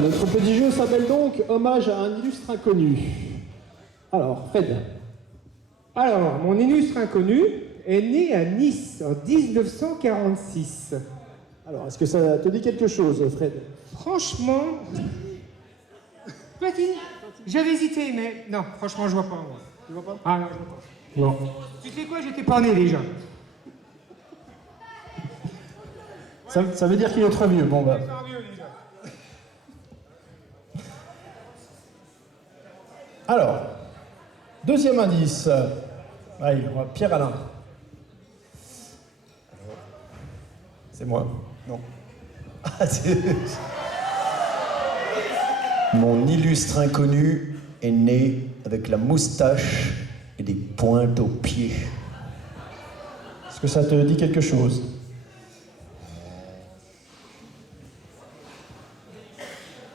notre petit jeu s'appelle donc Hommage à un illustre inconnu. Alors, Fred. Alors, mon illustre inconnu est né à Nice en 1946. Alors, est-ce que ça te dit quelque chose, Fred? Franchement, petit, j'avais hésité, mais non, franchement, je vois pas. Moi. Tu vois pas? Ah non, je vois pas. Non. Tu sais quoi, j'étais pas né déjà. Ça veut dire qu'il est trop vieux. Bon, bah. Alors, deuxième indice. Allez, on va Pierre Alain. C'est moi. Non. Ah, mon illustre inconnu est né avec la moustache et des pointes aux pieds. Est-ce que ça te dit quelque chose?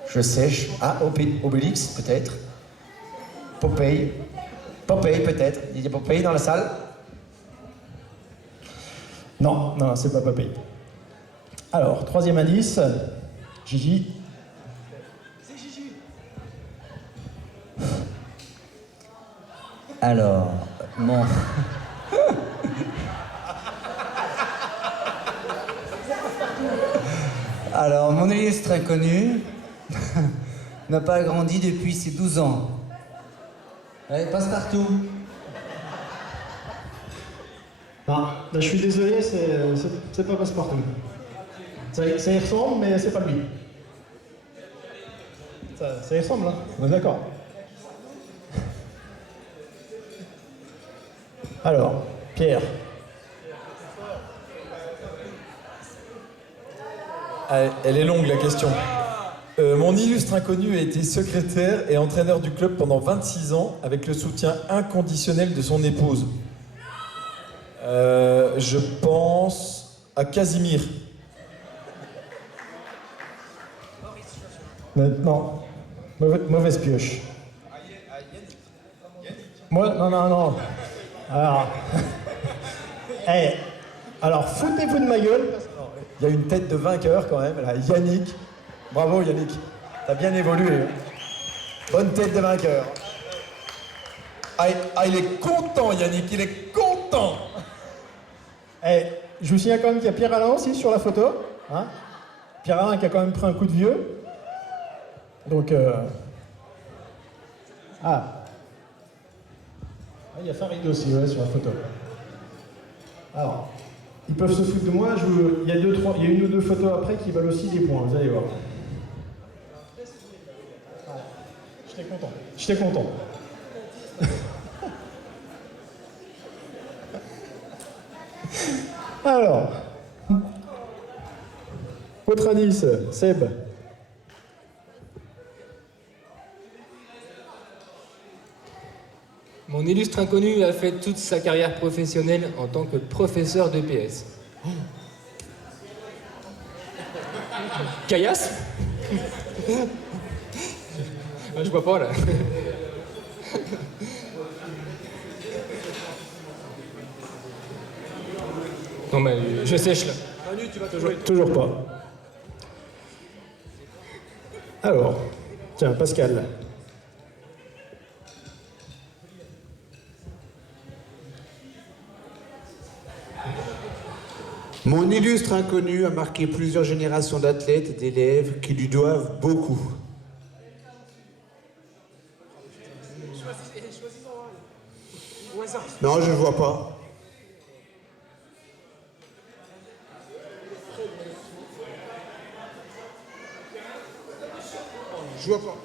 Je sais. Ah, Obélix, peut-être. Popeye. Popeye, peut-être. Il y a Popeye dans la salle? Non, non, c'est pas Popeye. Alors, troisième indice. Gigi. C'est Gigi. Alors, mon... Alors, mon illustre inconnu n'a pas grandi depuis ses 12 ans. Allez, passe partout. Non, là, je suis désolé, c'est pas Passepartout. Ça y ressemble, mais c'est pas lui. Ça y ressemble, hein? On est d'accord. Alors, Pierre. Elle est longue la question. Mon illustre inconnu a été secrétaire et entraîneur du club pendant 26 ans avec le soutien inconditionnel de son épouse. Je pense à Casimir. Non, mauvaise pioche. Moi, non. Alors, alors foutez-vous de ma gueule. Il y a une tête de vainqueur quand même, là. Yannick. Bravo Yannick, t'as bien évolué. Bonne tête de vainqueur. Ah, il est content Yannick, il est content. Je vous signale quand même qu'il y a Pierre Alain aussi sur la photo. Hein, Pierre Alain qui a quand même pris un coup de vieux. Donc, il y a Farid aussi sur la photo. Alors, ils peuvent se foutre de moi. Il y a une ou deux photos après qui valent aussi des points, vous allez voir. J'étais content. Alors, autre indice, Seb. Mon illustre inconnu a fait toute sa carrière professionnelle en tant que professeur d'EPS. Caillasse? Je vois pas là. Non mais je sèche là. Toujours pas. Alors, tiens, Pascal. Mon illustre inconnu a marqué plusieurs générations d'athlètes et d'élèves qui lui doivent beaucoup. Non, je ne vois pas. Je vois pas.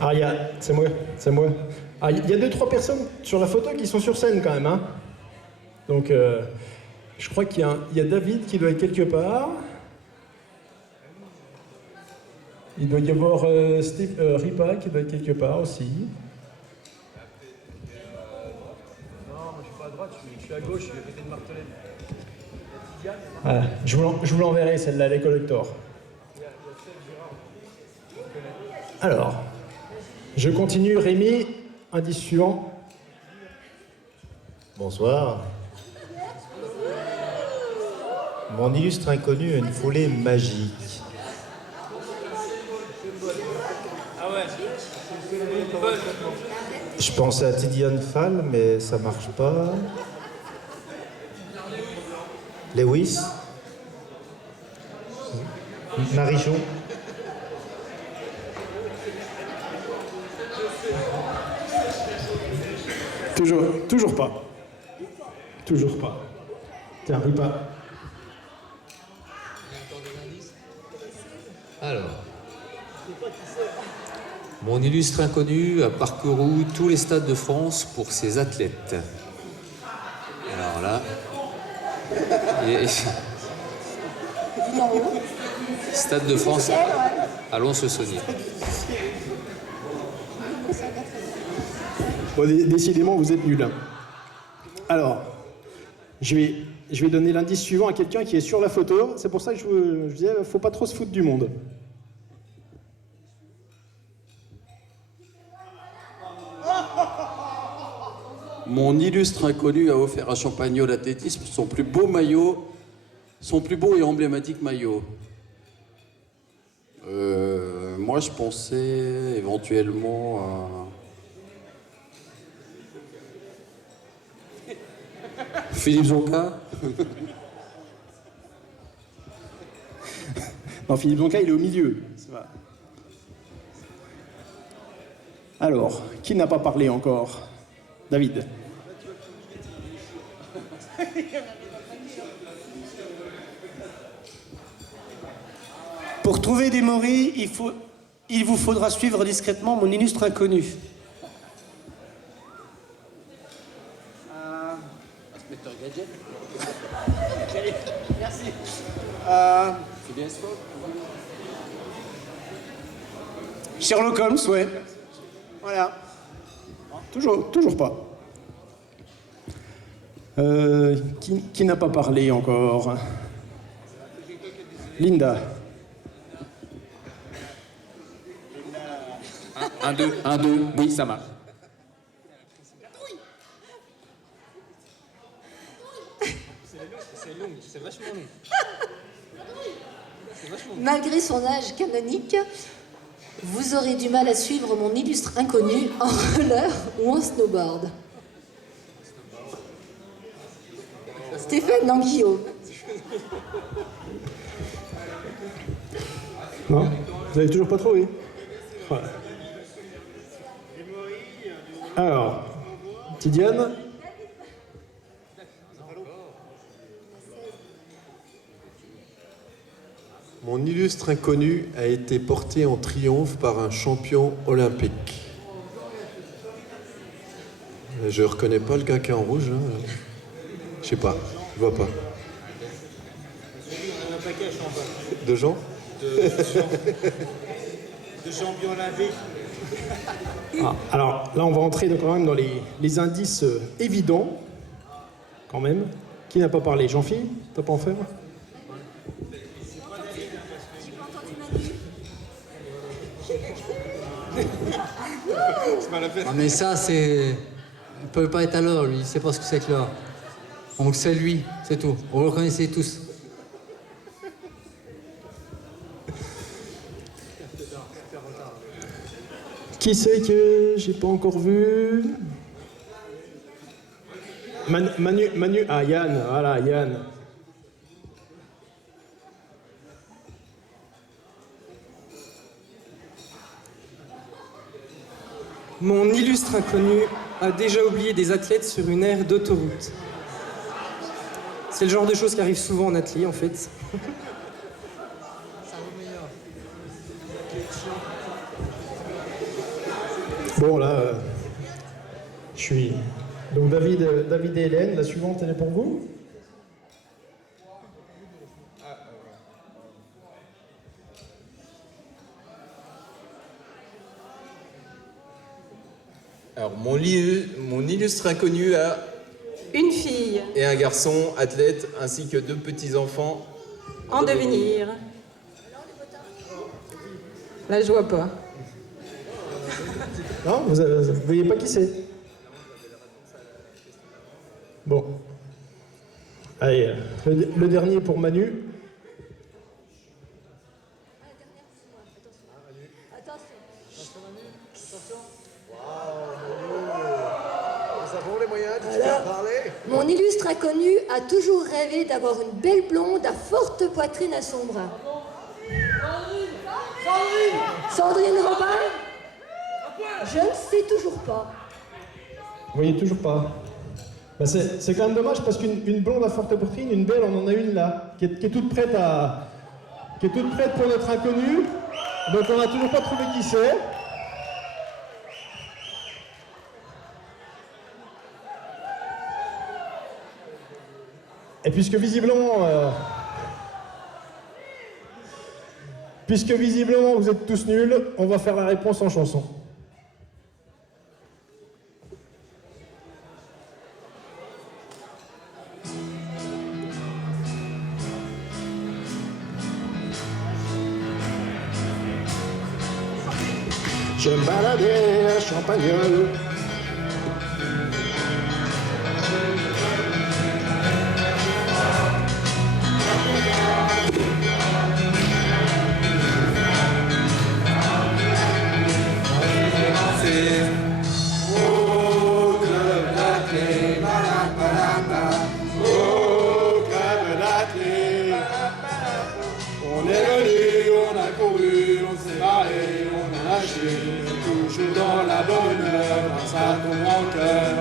Ah, c'est moi. Ah, il y a 2-3 personnes sur la photo qui sont sur scène quand même, hein. Donc, je crois qu'il y a David qui doit être quelque part. Il doit y avoir Steve Ripa qui doit être quelque part aussi. Non, moi je suis pas à droite, je suis à gauche, je suis à côté de Martelet. Ah, je vous l'enverrai, celle-là, les collectors. Alors, je continue. Rémi, indice suivant. Bonsoir. Mon illustre inconnu a une foulée magique. Je pensais à Tidiane Fall, mais ça marche pas. Lewis. Marichon. Toujours pas. Toujours pas. Tiens, ris pas. Alors, mon illustre inconnu a parcouru tous les stades de France pour ses athlètes. Alors là, Stade de France à Lons-le-Saunier. Bon, décidément, vous êtes nuls. Alors, je vais donner l'indice suivant à quelqu'un qui est sur la photo. C'est pour ça que je disais, faut pas trop se foutre du monde. Mon illustre inconnu a offert à Champagnol Athlétisme son plus beau maillot, son plus beau et emblématique maillot. Moi, je pensais éventuellement à Philippe Zonka. Non, Philippe Zonka, il est au milieu. Ça va. Alors, qui n'a pas parlé encore? David. Pour trouver des moris, il vous faudra suivre discrètement mon illustre inconnu. Inspecteur Gadget. Merci. Phileas Fogg. Sherlock Holmes, ouais. Voilà. Toujours pas. Qui n'a pas parlé encore? Linda. 1, 2, 1, 2, oui, ça marche. C'est vachement long. Malgré son âge canonique, vous aurez du mal à suivre mon illustre inconnu en roller ou en snowboard. Stéphane Languillot. Non? Vous avez toujours pas trouvé? Voilà. Alors, Tidiane? Mon illustre inconnu a été porté en triomphe par un champion olympique. Je reconnais pas le gars qui est en rouge. Hein. Je sais pas, je vois pas. De Jean? De champion olympique. Ah, alors là, on va entrer quand même dans les indices évidents, quand même. Qui n'a pas parlé? Jean-Philippe, t'as pas en faire? Ah mais ça, c'est... Il peut pas être à l'heure, lui. Il sait pas ce que c'est que l'heure. Donc c'est lui, c'est tout. Vous le connaissez tous. Qui c'est que j'ai pas encore vu? Manu, ah Yann, voilà, Yann. Mon illustre inconnu a déjà oublié des athlètes sur une aire d'autoroute. C'est le genre de choses qui arrivent souvent en athlée, en fait. Bon, là, je suis... Donc David et Hélène, la suivante, elle est pour vous? Alors, mon illustre inconnu a une fille et un garçon athlète, ainsi que 2 petits-enfants en devenir. Là, je vois pas. Non, vous voyez pas qui c'est? Bon. Allez, le dernier pour Manu. Nous avons les moyens de faire parler. Mon illustre inconnu a toujours rêvé d'avoir une belle blonde à forte poitrine à son bras. Sandrine Robin? Je ne sais toujours pas. Vous voyez toujours pas. Bah c'est quand même dommage parce qu'une blonde à forte poitrine, une belle, on en a une là, qui est toute prête pour notre inconnu. Donc on n'a toujours pas trouvé qui c'est. Et puisque visiblement vous êtes tous nuls, on va faire la réponse en chanson. Je me baladais à Champagnole. Toujours dans la bonne heure, ça tombe en cœur.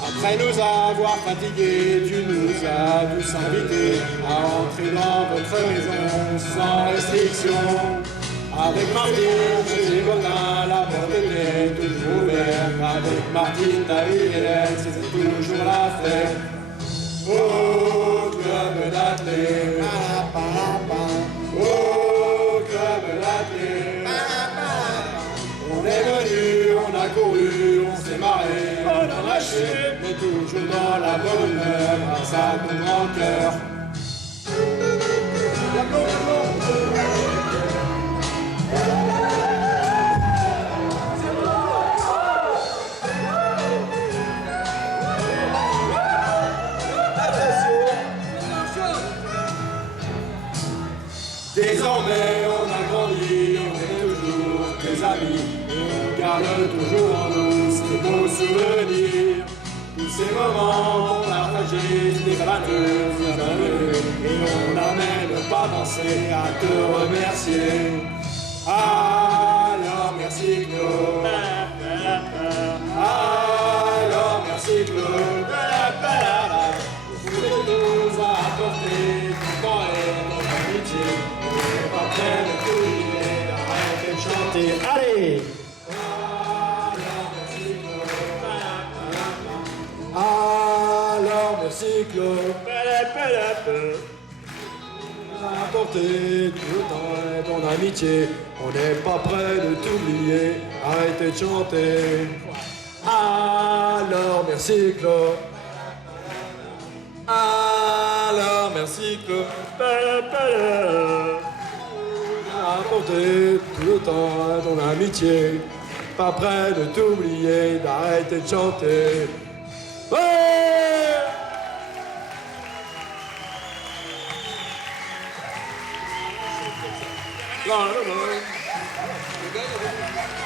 Après nous avoir fatigués, tu nous as tous invités à entrer dans votre maison sans restriction. Avec Martine, chez Bonin, la porte était toujours ouverte. Avec Martine, ta vie, c'était toujours la fête. Au club d'athlètes, au club d'athlètes. On est venu, on a couru, on s'est marré, on a lâché, mais toujours dans la bonne heure, grâce à ton grand cœur. Désormais on a grandi, on est toujours des amis. On garde toujours en nous ces beaux souvenirs. Tous ces moments partagés, des baladeuses et on n'a même pas pensé à te remercier. Alors merci Claude. Alors merci Claude. Vous nous a apporté du temps et ton amitié. On n'est pas prêt de tout oublier, arrêtez de chanter. Allez! Alors merci Claude, nous a apporté tout le temps et ton amitié. On n'est pas prêt de t'oublier, arrêtez de chanter. Alors merci Claude. Alors merci Claude. Nous a apporté tout le temps et ton amitié. Pas prêt de t'oublier, d'arrêter de chanter. Ouais!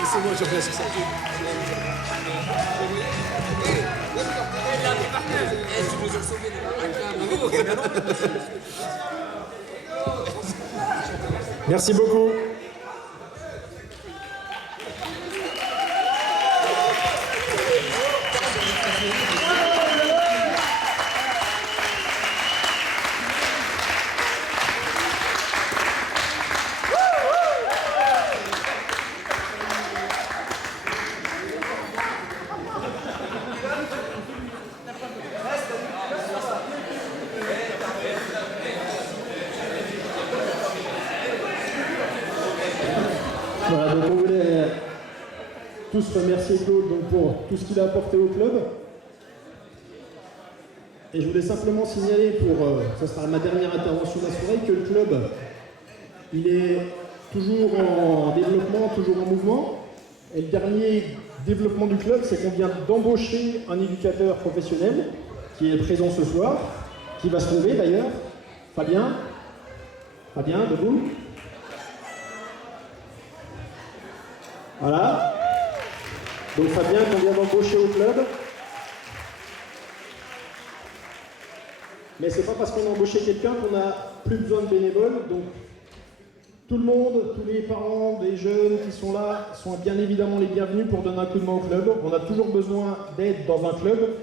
Laissez-moi, je reste ça. Merci beaucoup. Voilà, donc on voulait tous remercier Claude donc, pour tout ce qu'il a apporté au club. Et je voulais simplement signaler, ça sera ma dernière intervention de la soirée, que le club, il est toujours en développement, toujours en mouvement. Et le dernier développement du club, c'est qu'on vient d'embaucher un éducateur professionnel qui est présent ce soir, qui va se lever d'ailleurs. Fabien, debout. Voilà. Donc Fabien, qu'on vient d'embaucher au club. Mais c'est pas parce qu'on a embauché quelqu'un qu'on n'a plus besoin de bénévoles. Donc tout le monde, tous les parents, des jeunes qui sont là, sont bien évidemment les bienvenus pour donner un coup de main au club. On a toujours besoin d'aide dans un club,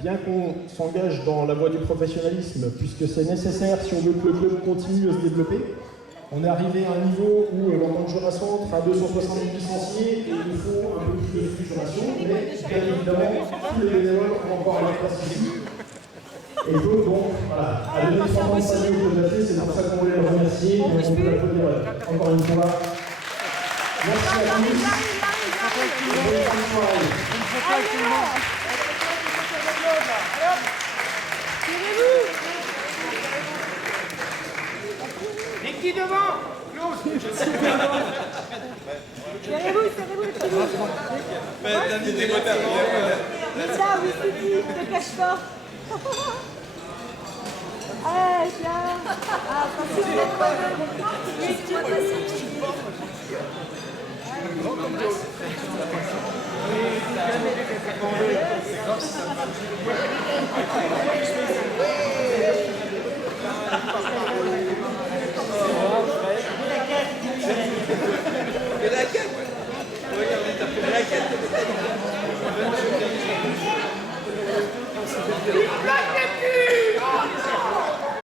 bien qu'on s'engage dans la voie du professionnalisme, puisque c'est nécessaire si on veut que le club continue à se développer. On est arrivé à un niveau où l'Entente Jura-Centre a 270 licenciés et il nous faut un peu plus de structuration, mais bien évidemment, tous les bénévoles ont encore leur place ici. Et eux, donc, voilà, à donner 35 000 euros de la c'est pour ça qu'on voulait leur remercier et on peut l'applaudir encore une fois. Merci à tous. Bonne fin de soirée. Et qui devant? Serrez-vous, serrez-vous. Lisa, oui, Sidi, ne cache pas. Allez, viens. Ah, attention, laisse-moi passer. Une plaque de cul.